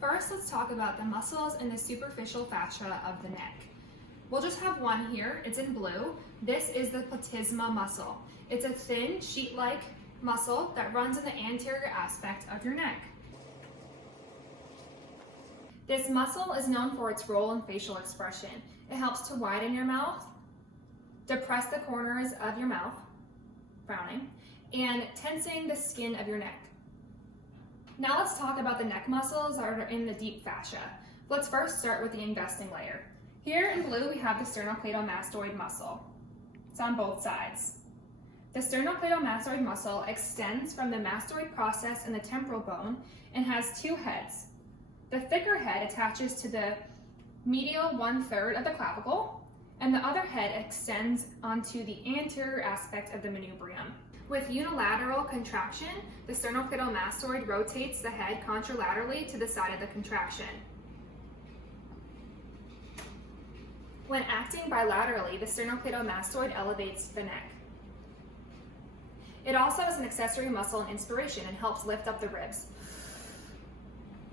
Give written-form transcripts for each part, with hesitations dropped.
First, let's talk about the muscles in the superficial fascia of the neck. We'll just have one here, it's in blue. This is the platysma muscle. It's a thin, sheet-like muscle that runs in the anterior aspect of your neck. This muscle is known for its role in facial expression. It helps to widen your mouth, depress the corners of your mouth, frowning, and tensing the skin of your neck. Now let's talk about the neck muscles that are in the deep fascia. Let's first start with the investing layer. Here in blue, we have the sternocleidomastoid muscle. It's on both sides. The sternocleidomastoid muscle extends from the mastoid process in the temporal bone and has two heads. The thicker head attaches to the medial 1/3 of the clavicle, and the other head extends onto the anterior aspect of the manubrium. With unilateral contraction, the sternocleidomastoid rotates the head contralaterally to the side of the contraction. When acting bilaterally, the sternocleidomastoid elevates the neck. It also is an accessory muscle in inspiration and helps lift up the ribs.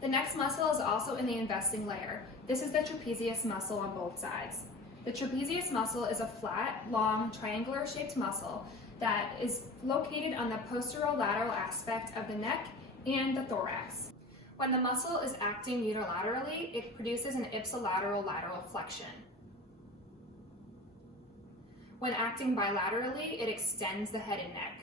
The next muscle is also in the investing layer. This is the trapezius muscle on both sides. The trapezius muscle is a flat, long, triangular-shaped muscle that is located on the posterolateral aspect of the neck and the thorax. When the muscle is acting unilaterally, it produces an ipsilateral lateral flexion. When acting bilaterally, it extends the head and neck.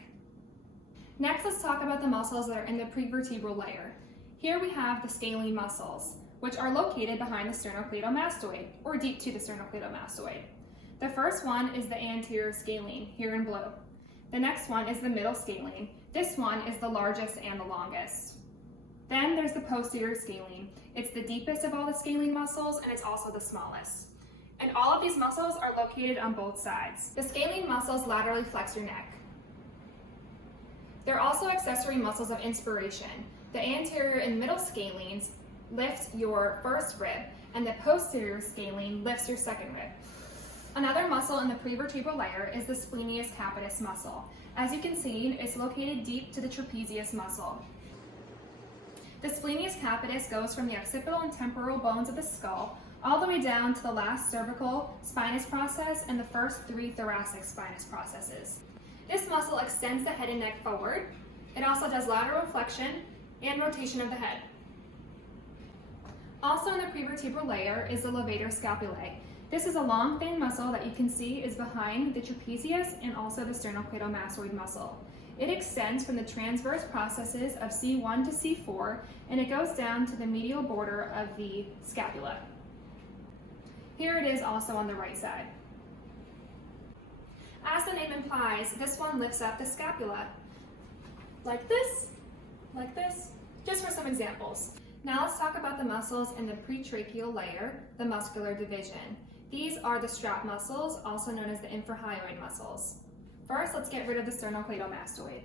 Next, let's talk about the muscles that are in the prevertebral layer. Here we have the scalene muscles, which are located behind the sternocleidomastoid, or deep to the sternocleidomastoid. The first one is the anterior scalene, here in blue. The next one is the middle scalene. This one is the largest and the longest. Then there's the posterior scalene. It's the deepest of all the scalene muscles, and it's also the smallest. And all of these muscles are located on both sides. The scalene muscles laterally flex your neck. They're also accessory muscles of inspiration. The anterior and middle scalenes lift your first rib, and the posterior scalene lifts your second rib. Another muscle in the prevertebral layer is the splenius capitis muscle. As you can see, it's located deep to the trapezius muscle. The splenius capitis goes from the occipital and temporal bones of the skull all the way down to the last cervical spinous process and the first 3 thoracic spinous processes. This muscle extends the head and neck forward. It also does lateral flexion and rotation of the head. Also in the prevertebral layer is the levator scapulae. This is a long, thin muscle that you can see is behind the trapezius and also the sternocleidomastoid muscle. It extends from the transverse processes of C1 to C4, and it goes down to the medial border of the scapula. Here it is also on the right side. As the name implies, this one lifts up the scapula. Like this, just for some examples. Now let's talk about the muscles in the pretracheal layer, the muscular division. These are the strap muscles, also known as the infrahyoid muscles. First, let's get rid of the sternocleidomastoid.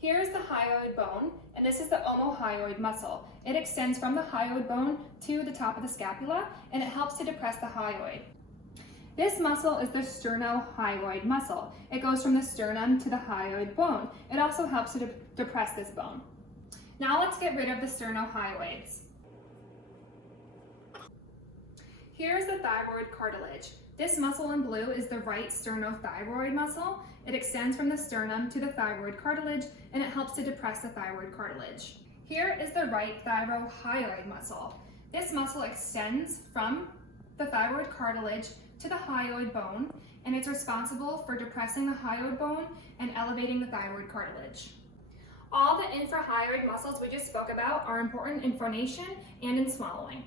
Here's the hyoid bone, and this is the omohyoid muscle. It extends from the hyoid bone to the top of the scapula, and it helps to depress the hyoid. This muscle is the sternohyoid muscle. It goes from the sternum to the hyoid bone. It also helps to depress this bone. Now let's get rid of the sternohyoids. Here's the thyroid cartilage. This muscle in blue is the right sternothyroid muscle. It extends from the sternum to the thyroid cartilage, and it helps to depress the thyroid cartilage. Here is the right thyrohyoid muscle. This muscle extends from the thyroid cartilage to the hyoid bone, and it's responsible for depressing the hyoid bone and elevating the thyroid cartilage. All the infrahyoid muscles we just spoke about are important in phonation and in swallowing.